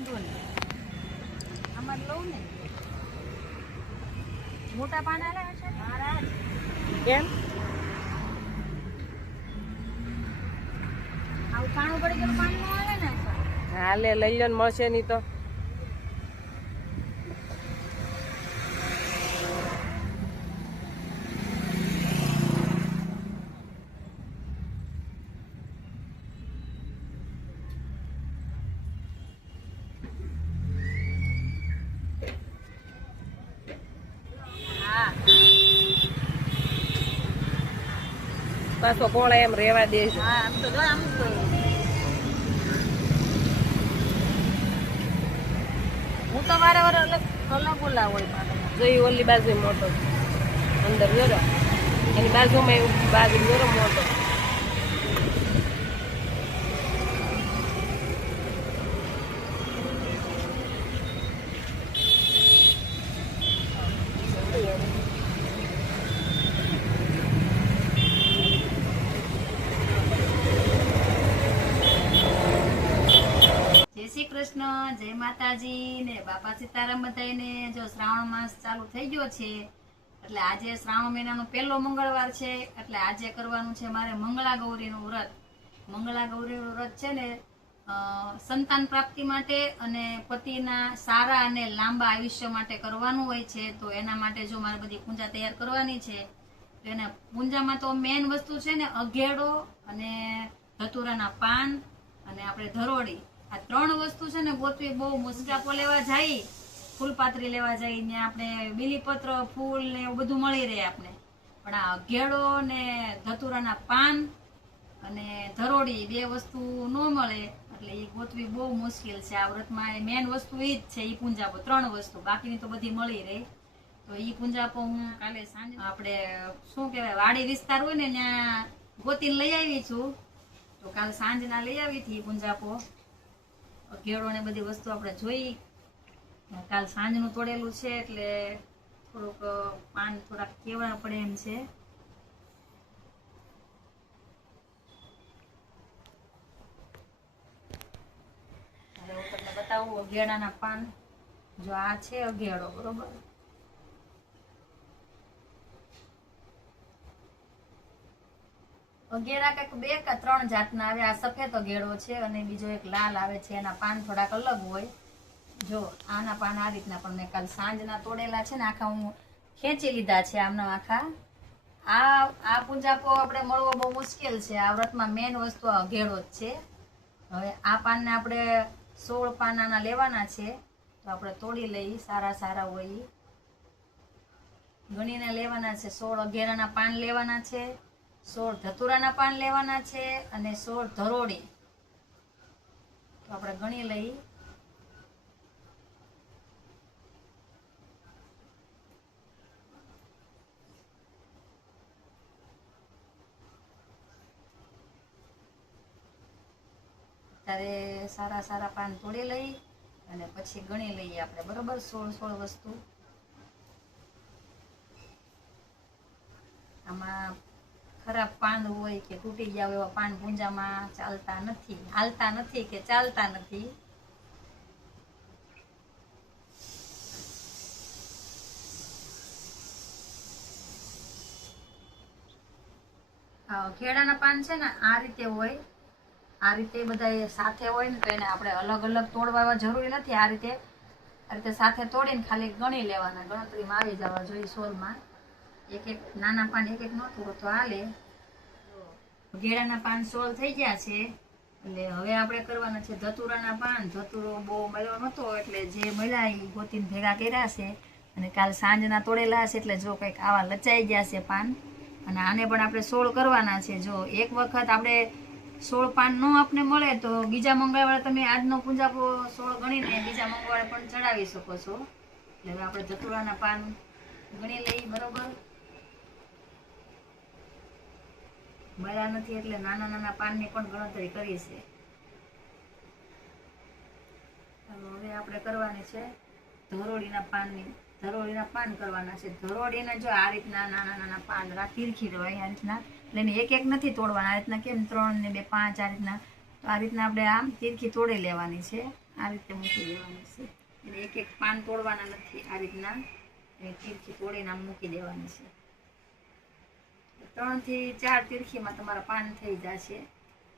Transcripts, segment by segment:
વાંધો નહીં આમાં લઉં ને મોટા પાન આલે છે મારા કેમ આવું કાણું પડી ગયેલું પાન ન આવે ને હાલે લઈ લો ને મળશે નહીં તો પાછો કોણ એમ રેવા દે છે હા આમ તો જો આમ તો હું તો વારે વારે અલગ ઓલા હોય પાછો જોઈ ઓલી બાજુ મોટો અંદર જોરો એની બાજુમાં એવું બાજુ જોરો મોટો કૃષ્ણ જય માતાજી ને બાપા સીતારામ બધાને જો શ્રાવણ માસ ચાલુ થઈ ગયો છે એટલે આજે શ્રાવણ મહિનાનો પહેલો મંગળવાર છે એટલે આજે કરવાનું છે મારે મંગળા ગૌરીનું વ્રત મંગળા ગૌરીનું વ્રત છે ને સંતાન પ્રાપ્તિ માટે અને પતિના સારા અને લાંબા આયુષ્ય માટે કરવાનું હોય છે તો એના માટે જો મારે બધી પૂજા તૈયાર કરવાની છે તો એના પૂજામાં તો મેઇન વસ્તુ છે ને અઘેડો અને ધતુરાના પાન અને આપણે ધરોડી આ ત્રણ વસ્તુ છે ને ગોતવી બહુ મુશ્કેલ લેવા જાય ફૂલપાત્રી લેવા જાય ને આપણે બીલીપત્ર ફૂલ ને એવું બધું મળી રહે આપણે પણ આ અઘેડો ને ધતુરાના પાન અને ધરોડી બે વસ્તુ ન મળે એટલે એ ગોતવી બહુ મુશ્કેલ છે આ વ્રતમાં મેન વસ્તુ એ જ છે એ પૂંજાપો ત્રણ વસ્તુ બાકીની તો બધી મળી રહે તો એ પૂંજાપો હું કાલે સાંજે આપણે શું કહેવાય વાડી વિસ્તાર હોય ને ત્યાં ગોતીને લઈ આવી છું તો કાલે સાંજના લઈ આવી હતી પૂંજાપો ઘેડો ને બધી વસ્તુ આપણે જોઈ કાલ સાંજનું તોડેલું છે એટલે થોડુંક પાન થોડાક કેવડા પડે એમ છે હવે હું તમને બતાવું અઘેડાના પાન જો આ છે અઘેડો બરોબર અઘેડા કંઈક 2 કે 3 જાતના આવે આ સફેદ અઘેડો છે અને બીજો એક લાલ આવે છે એના પાન થોડાક અલગ હોય જો આના પાન આ રીતના પણ મેં કાલ સાંજના તોડેલા છે ને આખા હું ખેંચી લીધા છે આમના આખા આ પૂંજાપો આપણે મળવો બહુ મુશ્કેલ છે આ વ્રતમાં મેન વસ્તુ અઘેડો જ છે હવે આ પાનને આપણે 16 પાનાના લેવાના છે તો આપણે તોડી લઈ સારા હોય ગણીને લેવાના છે 16 અઘેરાના પાન લેવાના છે 16 ધતુરાના પાન લેવાના છે અને 16 ધરોડી તો આપણે ગણી લઈ ત્યારે સારા પાન તોડી લઈ અને પછી ગણી લઈએ આપણે બરોબર 16 વસ્તુ આમાં ખરાબ પાન હોય કે તૂટી ગયા એવા પાન પૂંજામાં ચાલતા નથી હાલતા નથી કે ચાલતા નથી ખેડાના પાન છે ને આ રીતે હોય આ રીતે બધા સાથે હોય ને તો એને આપણે અલગ અલગ તોડવા જરૂરી નથી આ રીતે સાથે તોડીને ખાલી ગણી લેવાના ગણતરીમાં આવી જવા જોઈએ 16માં એક નાના પાન એક ન તોડો તો હાલે ઘેડાના પાન 16 થઈ ગયા છે એટલે હવે આપણે કરવાના છે ધતુરાના પાન ધતુરો બહુ મળ્યો નહોતો એટલે જે મળ્યા એ ગોતીને ભેગા કર્યા છે અને કાલ સાંજના તોડેલા છે એટલે જો કંઈક આવા લચાઈ ગયા છે પાન અને આને પણ આપણે 16 કરવાના છે જો એક વખત આપણે 16 પાન નો આપને મળે તો બીજા મંગળવારે તમે આજનો પૂંજાપો 16 ગણીને બીજા મંગળવારે પણ ચડાવી શકો છો એટલે હવે આપણે ધતુરાના પાન ગણી લઈ બરોબર મળ્યા નથી એટલે નાના પાનની પણ ગણતરી કરી છે હવે આપણે કરવાની છે ધરોડીના પાન કરવાના છે ધરોડીના જો આ રીતના નાના પાન તીરખી હોય આ રીતના એટલે એક નથી તોડવાના આ રીતના કેમ 3 ને 2 5 આ રીતના તો આ રીતના આપણે આમ તીરખી તોડી લેવાની છે આ રીતે મૂકી દેવાનું છે. એટલે એક એક પાન તોડવાના નથી, આ રીતના તીરથી તોડીને આમ મૂકી દેવાની છે. 3 થી 4 તીરખીમાં તમારા પાન થઈ જશે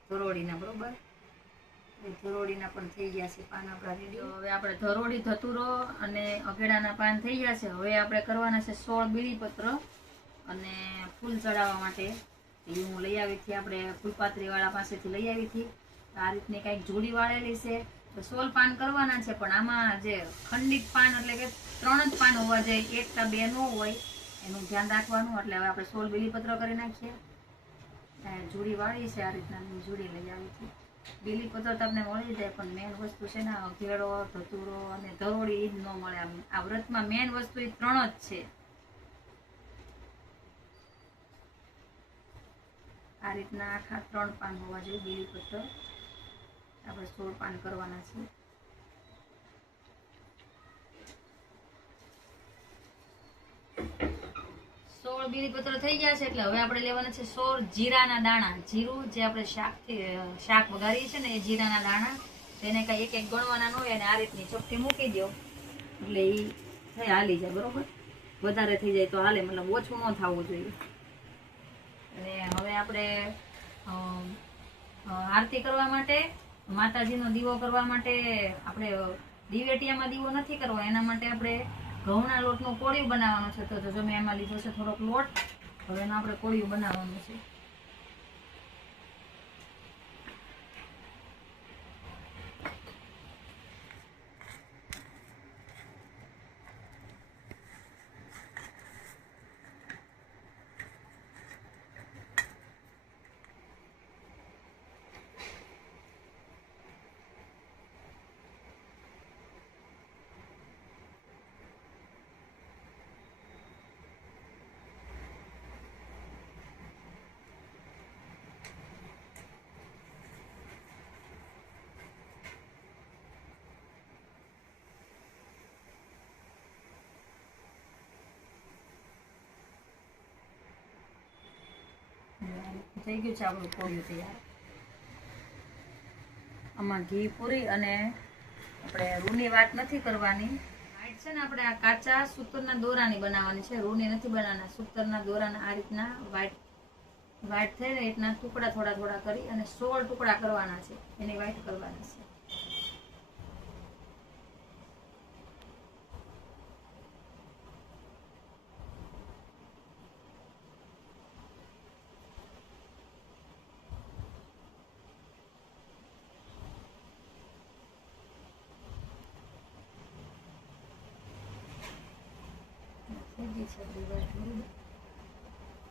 ધરોડીના, બરોબર. ધરોડીના પણ થઈ ગયા છે પાન આપણા રેડી. હવે આપણે ધરોડી, ધતુરો અને અઘેડાના પાન થઈ ગયા છે. હવે આપણે કરવાના છે 16 બીલીપત્ર અને ફૂલ ચડાવવા માટે. એ હું લઈ આવી હતી, આપણે ફૂલપાત્રી વાળા પાસેથી લઈ આવી હતી. આ રીતની કંઈક જોડી વાળેલી છે. તો 16 પાન કરવાના છે, પણ આમાં જે ખંડિત પાન એટલે કે 3 જ પાન હોવા જોઈએ, 1 કે 2 ન હોય, એનું ધ્યાન રાખવાનું. એટલે હવે આપણે 16 બીલીપત્ર કરી નાખીએ. જોડી વાળી છે, આ રીતના જોડી લઈ આવી હતી. બીલીપત્ર તમને મળી જાય, પણ મેન વસ્તુ છે ને અઘેડો, ધતુરો અને ધરોડી, એ જ ન મળે. આ વ્રતમાં મેન વસ્તુ એ 3 જ છે. આ રીતના આખા 3 પાન હોવા જોઈએ બીલીપત્ર. આપણે 16 પાન કરવાના છે. બીલીપત્ર થઈ ગયા છે. એટલે હવે આપણે લેવાના છે 16 જીરાના દાણા. જીરું જે આપણે શાક વઘારીએ છીએ ને, એ જીરાના દાણા. તેને કઈ એક એક ગણવાના ન હોય, અને આ રીતની ચપટી મૂકી દો એટલે એ હાલી જાય, બરોબર. વધારે થઈ જાય તો હાલે, મતલબ ઓછું ન થવું જોઈએ. અને હવે આપણે આરતી કરવા માટે, માતાજીનો દીવો કરવા માટે, આપણે દિવેટિયામાં દીવો નથી કરવો, એના માટે આપણે ઘઉંના લોટનું કોળિયું બનાવવાનું છે. તો જો મેં એમાં લીધો છે થોડોક લોટ. હવે એનું આપણે કોળિયું બનાવવાનું છે. થઈ ગયું છે આપણું કોળિયું તૈયાર. આમાં ઘી પૂરી અને આપણે રૂની વાત નથી કરવાની. વાઈટ છે ને આપણે આ કાચા સૂતરના દોરાની બનાવવાની છે, રૂની નથી બનાવવાના. સૂતરના દોરાના આ રીતના વાઈટ થઈ ને રીતના ટુકડા થોડા થોડા કરી અને 16 ટુકડા કરવાના છે, એની વાઈટ કરવાની છે.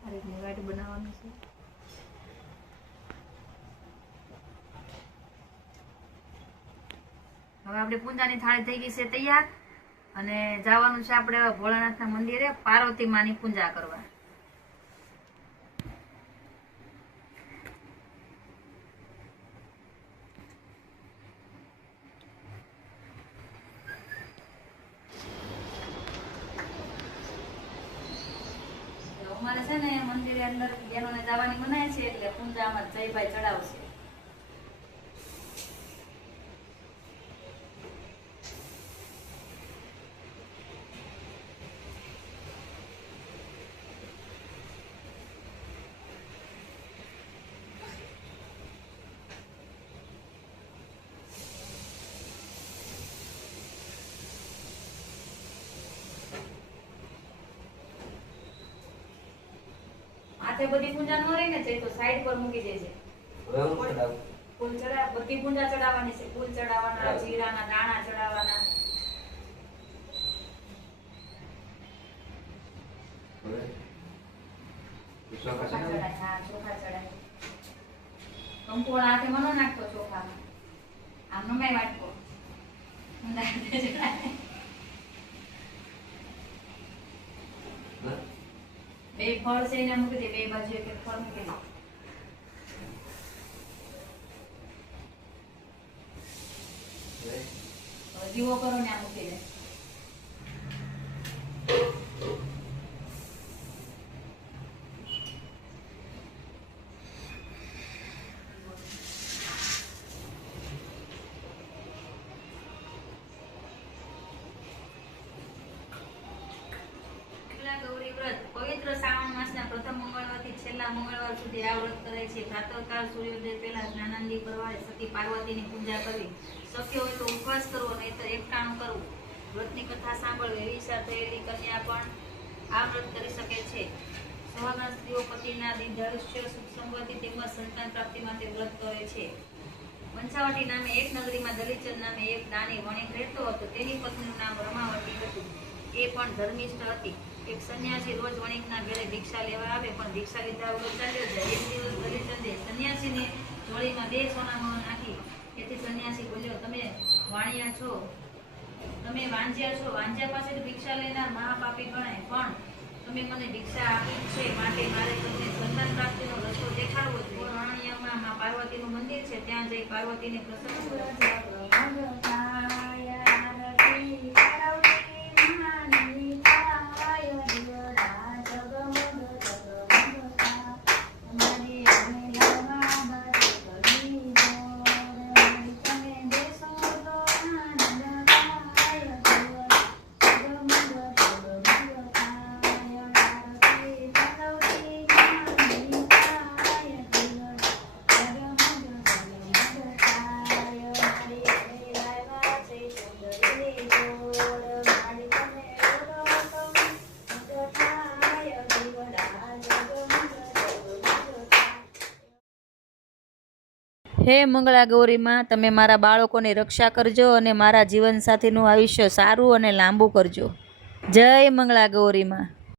આ રીતની વાઈટ બનાવવાની છે. હવે આપણી પૂજાની થાળી થઈ ગઈ છે તૈયાર, અને જવાનું છે આપણે ભોળાનાથના મંદિરે પાર્વતી માની પૂજા કરવા. અમારે છે ને મંદિરે અંદર બહેનોને જવાની મનાય છે, એટલે પૂજામાં જયભાઈ ચડાવશે. હાથે બધી પૂજા ન રહી ને તો સાઈડ પર મૂકી દેજે. ફૂલ ચડા, બધી પૂજા ચડાવવાની છે. ફૂલ ચડાવવાના, જીરાના દાણા ચડાવવાના. ચોખા ચડાય. કંકુવાળા હાથે મનો નાખતો ચોખામાં, આમ નમાય વાટકો. બે ફળ છે એને મૂકી દે, બે બાજુ એક ફળ મૂકી દે. દીવો કરો ને આ મૂકી દે. મંગળવાર સુધી આ વ્રત કરાય છે. પ્રાતઃકાળ સૂર્યોદય પહેલા સ્નાનાદિ કરવા સતી પાર્વતીની પૂજા કરવી. શક્ય હોય તો ઉપવાસ કરવો, નહીંતર એકટાણું કરવું. વ્રતની કથા સાંભળવી. વિવાહ થયેલી કન્યા પણ આ વ્રત કરી શકે છે. સુહાગણ સ્ત્રીઓ પતિના દીર્ઘાયુષ્ય, સુખ સંપત્તિ તેમજ સંતાન પ્રાપ્તિ માટે વ્રત કરે છે. વંશાવટી નામે એક નગરીમાં દલીચંદ નામે એક દાની વણિક રહેતો હતો. તેની પત્નીનું નામ રમાવતી હતું. એ પણ ધર્મિષ્ઠ હતી. એક સંન્યાસી રોજ વણિકના ઘરે ભિક્ષા લેવા આવે, પણ ભિક્ષા લીધા વગર ચાલ્યો જાય. એક દિવસ દલીચંદે સંન્યાસીની જોડીમાં 2 સોનામોહર નાખી. તેથી સંન્યાસી બોલ્યો, તમે વાણિયા છો, તમે વાંજ્યા છો. વાંજ્યા પાસેથી ભિક્ષા લેનાર મહાપાપી ગણાય. પણ તમે મને ભિક્ષા આપી છે, માટે મારે તમને સંતાન પ્રાપ્તિનો રસ્તો દેખાડવો જોઈએ. રણણીયમાં મા પાર્વતીનું મંદિર છે, ત્યાં જઈ પાર્વતીને પ્રસન્ન કરો. હે મંગળા ગૌરી માં, તમે મારા બાળકોની રક્ષા કરજો અને મારા જીવનસાથીનું આયુષ્ય સારું અને લાંબુ કરજો. જય મંગળા ગૌરી માં.